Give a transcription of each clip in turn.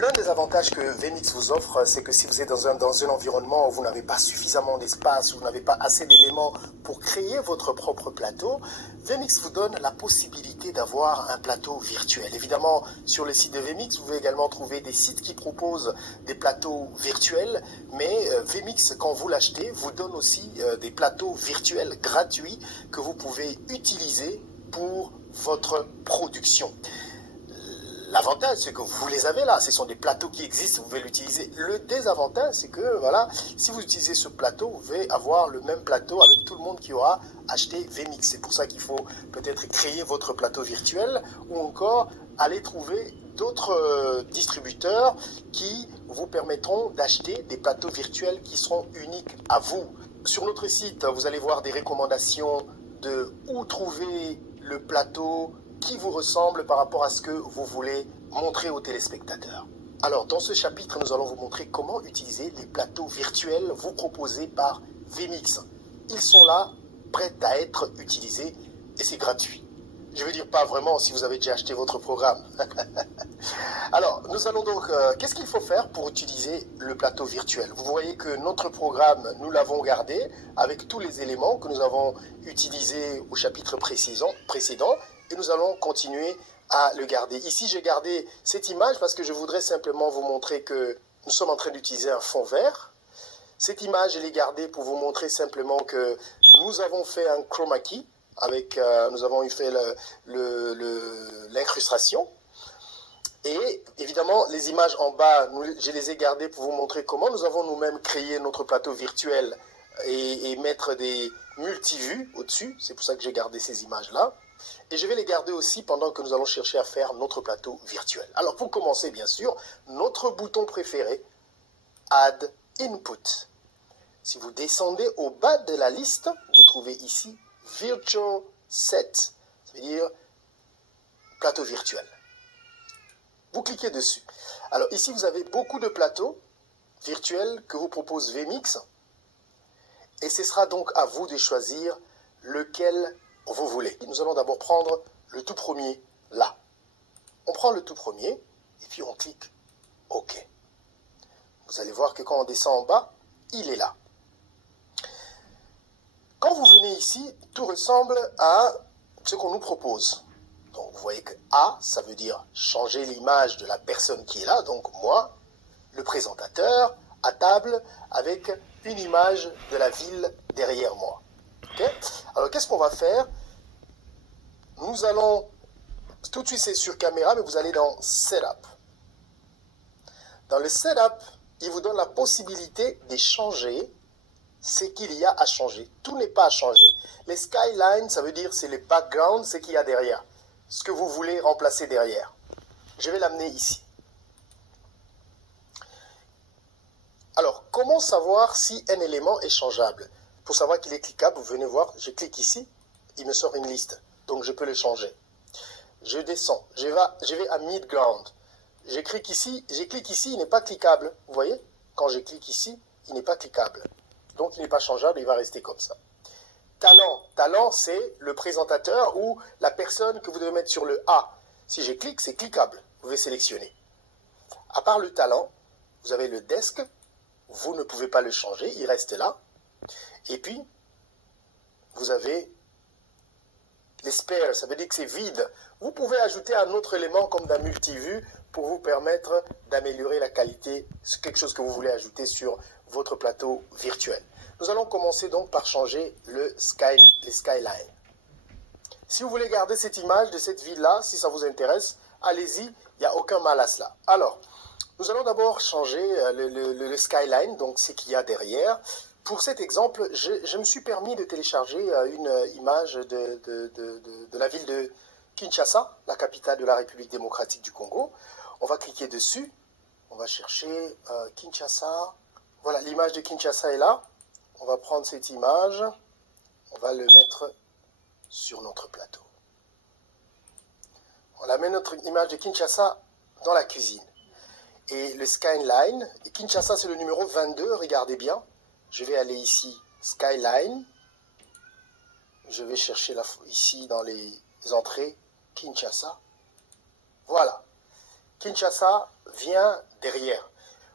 L'un des avantages que VMix vous offre, c'est que si vous êtes dans un environnement où vous n'avez pas suffisamment d'espace, où vous n'avez pas assez d'éléments pour créer votre propre plateau, VMix vous donne la possibilité d'avoir un plateau virtuel. Évidemment, sur le site de VMix, vous pouvez également trouver des sites qui proposent des plateaux virtuels, mais VMix, quand vous l'achetez, vous donne aussi des plateaux virtuels gratuits que vous pouvez utiliser pour votre production. L'avantage, c'est que vous les avez là. Ce sont des plateaux qui existent, vous pouvez l'utiliser. Le désavantage, c'est que, voilà, si vous utilisez ce plateau, vous pouvez avoir le même plateau avec tout le monde qui aura acheté VMix. C'est pour ça qu'il faut peut-être créer votre plateau virtuel ou encore aller trouver d'autres distributeurs qui vous permettront d'acheter des plateaux virtuels qui seront uniques à vous. Sur notre site, vous allez voir des recommandations de où trouver le plateau qui vous ressemble par rapport à ce que vous voulez montrer aux téléspectateurs. Alors, dans ce chapitre, nous allons vous montrer comment utiliser les plateaux virtuels vous proposés par VMix. Ils sont là, prêts à être utilisés et c'est gratuit. Je veux dire pas vraiment si vous avez déjà acheté votre programme. Alors, nous allons donc, qu'est-ce qu'il faut faire pour utiliser le plateau virtuel? Vous voyez que notre programme, nous l'avons gardé avec tous les éléments que nous avons utilisés au chapitre précédent et nous allons continuer à le garder. Ici, j'ai gardé cette image parce que je voudrais simplement vous montrer que nous sommes en train d'utiliser un fond vert. Cette image, je l'ai gardée pour vous montrer simplement que nous avons fait un chroma key avec, nous avons fait l'incrustation. Et évidemment, les images en bas, je les ai gardées pour vous montrer comment nous avons nous-mêmes créé notre plateau virtuel et mettre des multivues au-dessus. C'est pour ça que j'ai gardé ces images-là. Et je vais les garder aussi pendant que nous allons chercher à faire notre plateau virtuel. Alors pour commencer, bien sûr, notre bouton préféré, Add Input. Si vous descendez au bas de la liste, vous trouvez ici Virtual Set, ça veut dire plateau virtuel. Vous cliquez dessus. Alors ici, vous avez beaucoup de plateaux virtuels que vous propose VMix. Et ce sera donc à vous de choisir lequel vous voulez. Nous allons d'abord prendre le tout premier là. On prend le tout premier et puis on clique OK. Vous allez voir que quand on descend en bas, il est là. Quand vous venez ici, tout ressemble à ce qu'on nous propose. Donc vous voyez que A, ça veut dire changer l'image de la personne qui est là, donc moi, le présentateur, à table, avec une image de la ville derrière moi. Okay? Alors qu'est-ce qu'on va faire? Nous allons, tout de suite c'est sur caméra, mais vous allez dans Setup. Dans le Setup, il vous donne la possibilité de changer ce qu'il y a à changer. Tout n'est pas à changer. Les skylines, ça veut dire c'est les backgrounds, ce qu'il y a derrière. Ce que vous voulez remplacer derrière. Je vais l'amener ici. Alors, comment savoir si un élément est changeable? Pour savoir qu'il est cliquable, vous venez voir, je clique ici, il me sort une liste. Donc, je peux le changer. Je descends, je vais à Midground. Je clique ici, il n'est pas cliquable. Vous voyez? Quand je clique ici, il n'est pas cliquable. Donc, il n'est pas changeable, il va rester comme ça. Talent. Talent, c'est le présentateur ou la personne que vous devez mettre sur le A. Si je clique, c'est cliquable. Vous pouvez sélectionner. À part le talent, vous avez le desk. Vous ne pouvez pas le changer, il reste là. Et puis, vous avez les spares, ça veut dire que c'est vide. Vous pouvez ajouter un autre élément comme d'un multivue pour vous permettre d'améliorer la qualité, c'est quelque chose que vous voulez ajouter sur votre plateau virtuel. Nous allons commencer donc par changer les skylines. Si vous voulez garder cette image de cette ville-là, si ça vous intéresse, allez-y, il n'y a aucun mal à cela. Alors, nous allons d'abord changer le skyline, donc ce qu'il y a derrière. Pour cet exemple, je me suis permis de télécharger une image de la ville de Kinshasa, la capitale de la République démocratique du Congo. On va cliquer dessus, on va chercher Kinshasa. Voilà, l'image de Kinshasa est là. On va prendre cette image, on va le mettre sur notre plateau. On amène notre image de Kinshasa dans la cuisine. Et le skyline, et Kinshasa c'est le numéro 22, regardez bien. Je vais aller ici, skyline. Je vais chercher ici dans les entrées, Kinshasa. Voilà. Kinshasa vient derrière.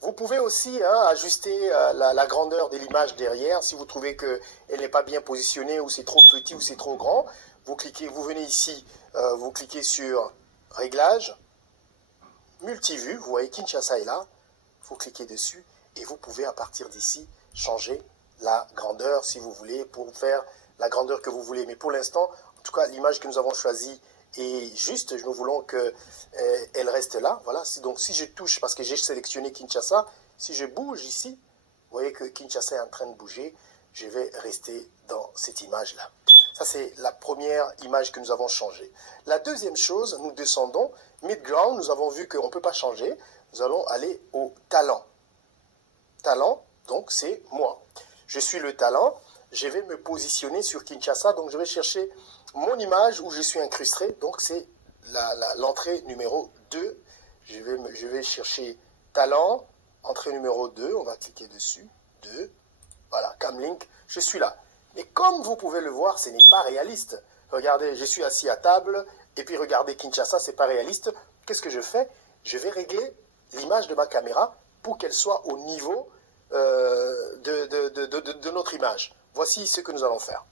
Vous pouvez aussi ajuster la grandeur de l'image derrière si vous trouvez qu'elle n'est pas bien positionnée ou c'est trop petit ou c'est trop grand. Vous cliquez, vous venez ici, vous cliquez sur Réglages, Multivue, vous voyez Kinshasa est là, vous cliquez dessus et vous pouvez à partir d'ici changer la grandeur si vous voulez pour faire la grandeur que vous voulez. Mais pour l'instant, en tout cas l'image que nous avons choisie est juste, nous voulons qu'elle reste là. Voilà. Donc si je touche, parce que j'ai sélectionné Kinshasa, si je bouge ici, vous voyez que Kinshasa est en train de bouger, je vais rester dans cette image-là. Ça, c'est la première image que nous avons changée. La deuxième chose, nous descendons, Midground, nous avons vu qu'on ne peut pas changer. Nous allons aller au talent. Talent, donc c'est moi. Je suis le talent, je vais me positionner sur Kinshasa, donc je vais chercher mon image où je suis incrusté, donc c'est l'entrée numéro 2. Je vais chercher talent, entrée numéro 2, on va cliquer dessus, 2, voilà, Camlink, je suis là. Mais comme vous pouvez le voir, ce n'est pas réaliste. Regardez, je suis assis à table, et puis regardez Kinshasa, ce n'est pas réaliste. Qu'est-ce que je fais? Je vais régler l'image de ma caméra pour qu'elle soit au niveau de notre image. Voici ce que nous allons faire.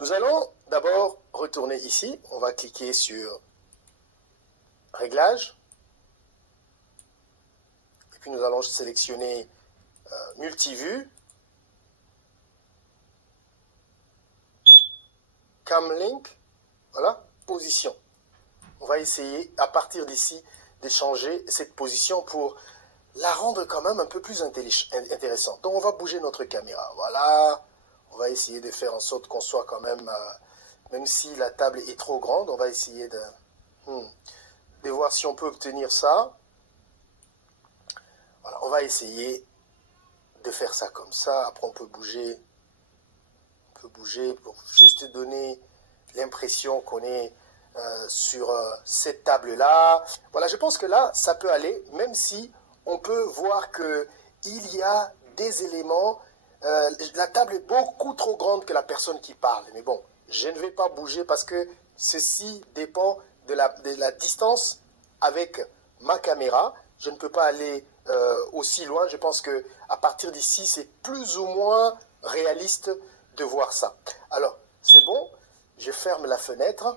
Nous allons d'abord retourner ici. On va cliquer sur Réglages. Et puis nous allons sélectionner Multivue. Camlink. Voilà, position. On va essayer à partir d'ici de changer cette position pour la rendre quand même un peu plus intéressante. Donc on va bouger notre caméra. Voilà. On va essayer de faire en sorte qu'on soit quand même si la table est trop grande, on va essayer de voir si on peut obtenir ça. Voilà, on va essayer de faire ça comme ça. Après, on peut bouger pour juste donner l'impression qu'on est sur cette table-là. Voilà, je pense que là, ça peut aller, même si on peut voir qu'il y a des éléments. La table est beaucoup trop grande que la personne qui parle. Mais bon, je ne vais pas bouger parce que ceci dépend de la distance avec ma caméra. Je ne peux pas aller aussi loin. Je pense qu'à partir d'ici, c'est plus ou moins réaliste de voir ça. Alors, c'est bon. Je ferme la fenêtre.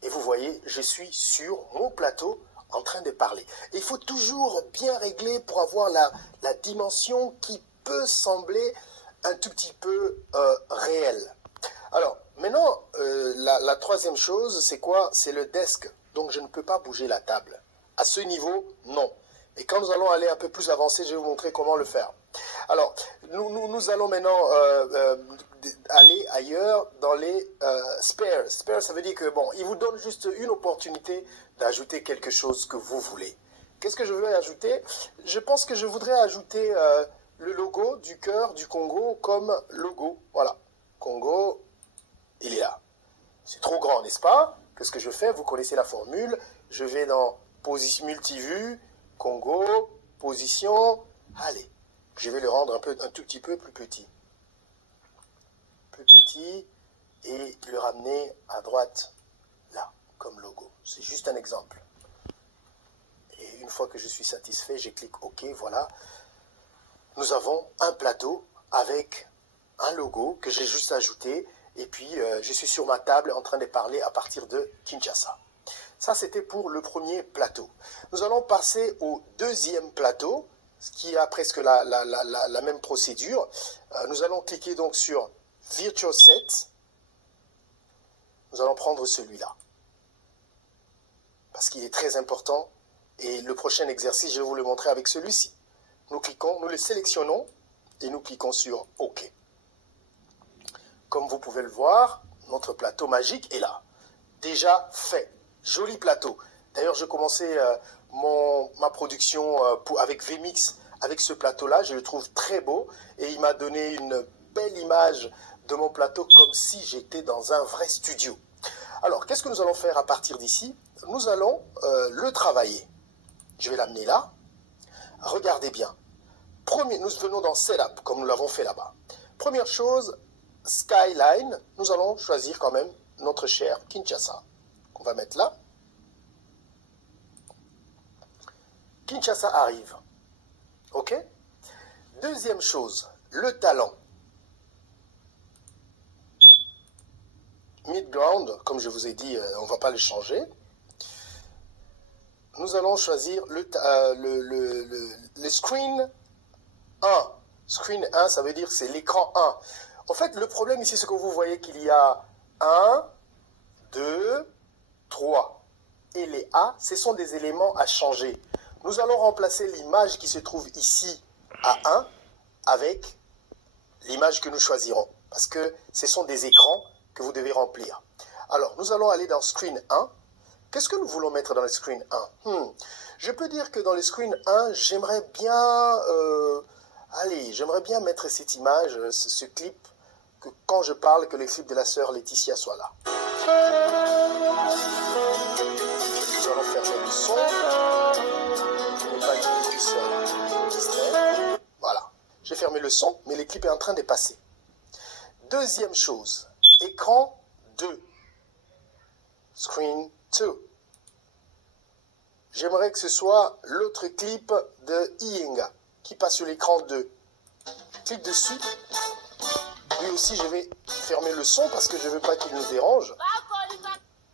Et vous voyez, je suis sur mon plateau en train de parler. Et il faut toujours bien régler pour avoir la dimension qui peut sembler un tout petit peu réelle. Alors, maintenant, la troisième chose, c'est quoi? C'est le desk. Donc, je ne peux pas bouger la table. À ce niveau, non. Et quand nous allons aller un peu plus avancé, je vais vous montrer comment le faire. Alors, nous allons maintenant aller ailleurs dans les spares. Spares, ça veut dire que, bon, il vous donne juste une opportunité d'ajouter quelque chose que vous voulez. Qu'est-ce que je veux ajouter? Je pense que je voudrais ajouter le logo du cœur du Congo comme logo. Voilà, Congo, il est là. C'est trop grand, n'est-ce pas? Qu'est-ce que je fais? Vous connaissez la formule. Je vais dans position multivue, Congo, position. Allez, je vais le rendre un tout petit peu plus petit. Plus petit et le ramener à droite, là, comme logo. C'est juste un exemple. Et une fois que je suis satisfait, je clique OK, voilà. Nous avons un plateau avec un logo que j'ai juste ajouté. Et puis, je suis sur ma table en train de parler à partir de Kinshasa. Ça, c'était pour le premier plateau. Nous allons passer au deuxième plateau, ce qui a presque la même procédure. Nous allons cliquer donc sur Virtual Set. Nous allons prendre celui-là. Parce qu'il est très important. Et le prochain exercice, je vais vous le montrer avec celui-ci. Nous cliquons, nous le sélectionnons et nous cliquons sur OK. Comme vous pouvez le voir, notre plateau magique est là. Déjà fait. Joli plateau. D'ailleurs, je commençais ma production avec VMix avec ce plateau-là. Je le trouve très beau et il m'a donné une belle image de mon plateau comme si j'étais dans un vrai studio. Alors, qu'est-ce que nous allons faire à partir d'ici? Nous allons le travailler. Je vais l'amener là. Regardez bien. Nous venons dans Setup, comme nous l'avons fait là-bas. Première chose, Skyline. Nous allons choisir quand même notre cher Kinshasa. On va mettre là. Kinshasa arrive. Ok? Deuxième chose, le talent. Midground, comme je vous ai dit, on ne va pas le changer. Nous allons choisir le screen 1. Screen 1, ça veut dire que c'est l'écran 1. En fait, le problème ici, c'est que vous voyez qu'il y a 1, 2, 3. Et les A, ce sont des éléments à changer. Nous allons remplacer l'image qui se trouve ici à 1 avec l'image que nous choisirons. Parce que ce sont des écrans que vous devez remplir. Alors, nous allons aller dans Screen 1. Qu'est-ce que nous voulons mettre dans le Screen 1? Je peux dire que dans le Screen 1, j'aimerais bien... j'aimerais bien mettre cette image, ce clip, que quand je parle, que le clip de la sœur Laetitia soit là. Nous allons fermer le son. Pour ne pas qu'il puisse distraire. Voilà. J'ai fermé le son, mais le clip est en train de passer. Deuxième chose, écran 2. Screen 2. J'aimerais que ce soit l'autre clip de Iyenga qui passe sur l'écran 2. Clique dessus. Lui aussi, je vais fermer le son parce que je ne veux pas qu'il nous dérange.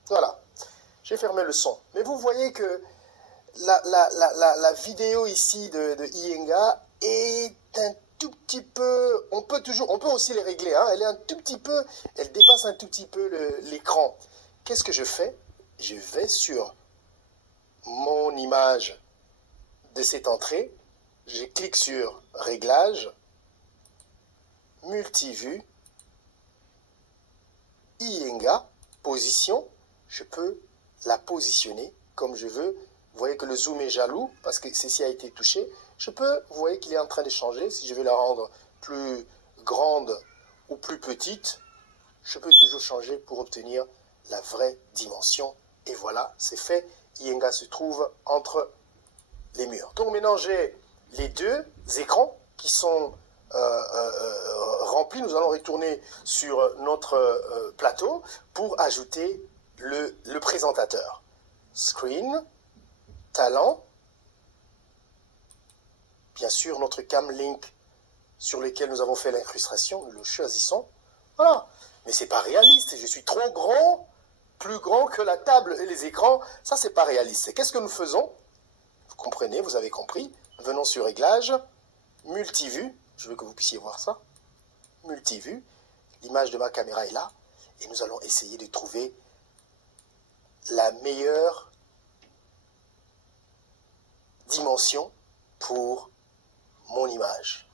Voilà. J'ai fermé le son. Mais vous voyez que la vidéo ici de Iyenga est un tout petit peu... On peut aussi les régler. Hein, elle est un tout petit peu... Elle dépasse un tout petit peu l'écran. Qu'est-ce que je fais? Je vais sur mon image de cette entrée. Je clique sur Réglages, Multivue, Iyenga, Position. Je peux la positionner comme je veux. Vous voyez que le zoom est jaloux parce que ceci a été touché. Vous voyez qu'il est en train de changer. Si je vais la rendre plus grande ou plus petite, je peux toujours changer pour obtenir la vraie dimension. Et voilà, c'est fait. Iyenga se trouve entre les murs. Donc maintenant, j'ai les deux écrans qui sont remplis. Nous allons retourner sur notre plateau pour ajouter le présentateur. Screen, talent, bien sûr notre cam link sur lequel nous avons fait l'incrustation, nous le choisissons. Voilà, mais c'est pas réaliste, je suis trop grand, plus grand que la table et les écrans, ça c'est pas réaliste. Qu'est-ce que nous faisons? Vous comprenez, vous avez compris. Venons sur Réglages, Multivue, je veux que vous puissiez voir ça. Multivue, l'image de ma caméra est là, et nous allons essayer de trouver la meilleure dimension pour mon image.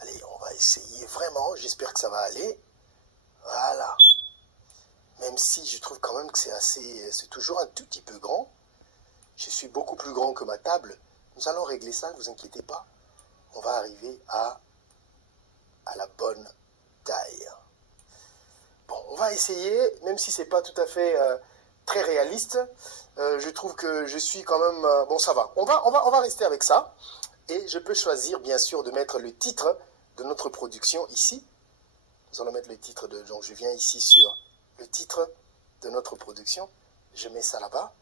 Allez, on va essayer vraiment, j'espère que ça va aller. Voilà. Même si je trouve quand même que c'est toujours un tout petit peu grand. Je suis beaucoup plus grand que ma table. Nous allons régler ça, ne vous inquiétez pas. On va arriver à la bonne taille. Bon, on va essayer, même si c'est pas tout à fait très réaliste. Je trouve que je suis quand même... bon, ça va. On va rester avec ça. Et je peux choisir, bien sûr, de mettre le titre de notre production ici. Nous allons mettre le titre de... Donc, je viens ici sur le titre de notre production. Je mets ça là-bas.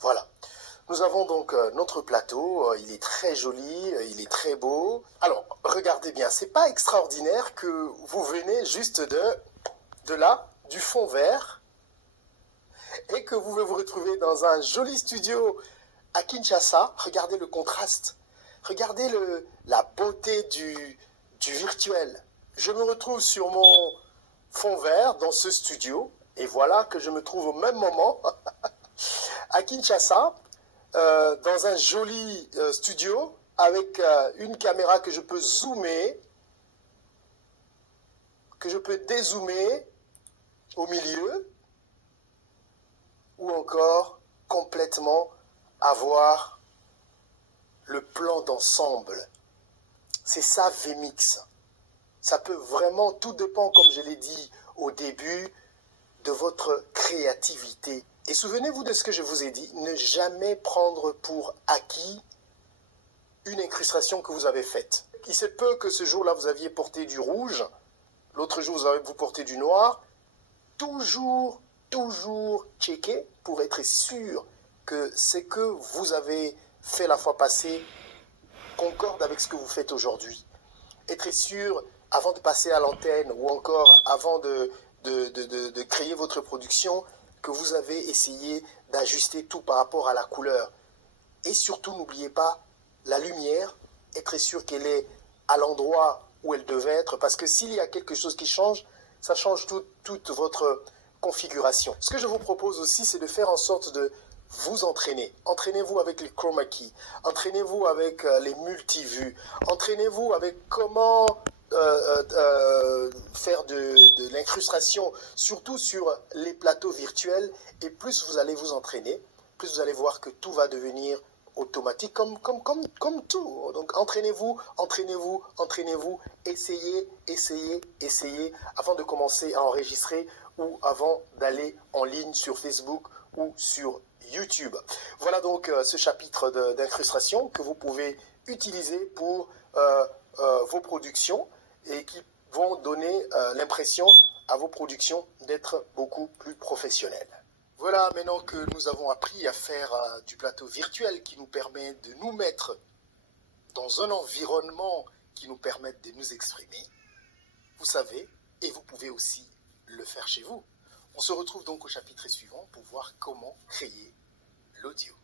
Voilà. Nous avons donc notre plateau. Il est très joli, il est très beau. Alors, regardez bien. C'est pas extraordinaire que vous venez juste de là, du fond vert, et que vous vous retrouvez dans un joli studio à Kinshasa. Regardez le contraste. Regardez la beauté du virtuel. Je me retrouve sur mon fond vert dans ce studio. Et voilà que je me trouve au même moment à Kinshasa, dans un joli studio avec une caméra que je peux zoomer, que je peux dézoomer au milieu, ou encore complètement avoir le plan d'ensemble. C'est ça VMix. Ça peut vraiment, tout dépend, comme je l'ai dit au début, de votre créativité. Et souvenez-vous de ce que je vous ai dit, ne jamais prendre pour acquis une incrustation que vous avez faite. Il se peut que ce jour-là, vous aviez porté du rouge, l'autre jour, vous portez du noir. Toujours checker pour être sûr que ce que vous avez fait la fois passée concorde avec ce que vous faites aujourd'hui. Et très sûr, avant de passer à l'antenne ou encore avant de créer votre production, que vous avez essayé d'ajuster tout par rapport à la couleur. Et surtout, n'oubliez pas, la lumière est très sûr qu'elle est à l'endroit où elle devait être, parce que s'il y a quelque chose qui change, ça change toute votre configuration. Ce que je vous propose aussi, c'est de faire en sorte de vous entraîner. Entraînez-vous avec les chroma key, entraînez-vous avec les multivues, entraînez-vous avec comment faire de l'incrustation, surtout sur les plateaux virtuels. Et plus vous allez vous entraîner, plus vous allez voir que tout va devenir automatique comme tout. Donc entraînez-vous, entraînez-vous, entraînez-vous, essayez, essayez, essayez avant de commencer à enregistrer ou avant d'aller en ligne sur Facebook ou sur YouTube. Voilà donc ce chapitre d'incrustation que vous pouvez utiliser pour vos productions et qui vont donner l'impression à vos productions d'être beaucoup plus professionnelles. Voilà, maintenant que nous avons appris à faire du plateau virtuel qui nous permet de nous mettre dans un environnement qui nous permette de nous exprimer, vous savez, et vous pouvez aussi le faire chez vous. On se retrouve donc au chapitre suivant pour voir comment créer l'audio.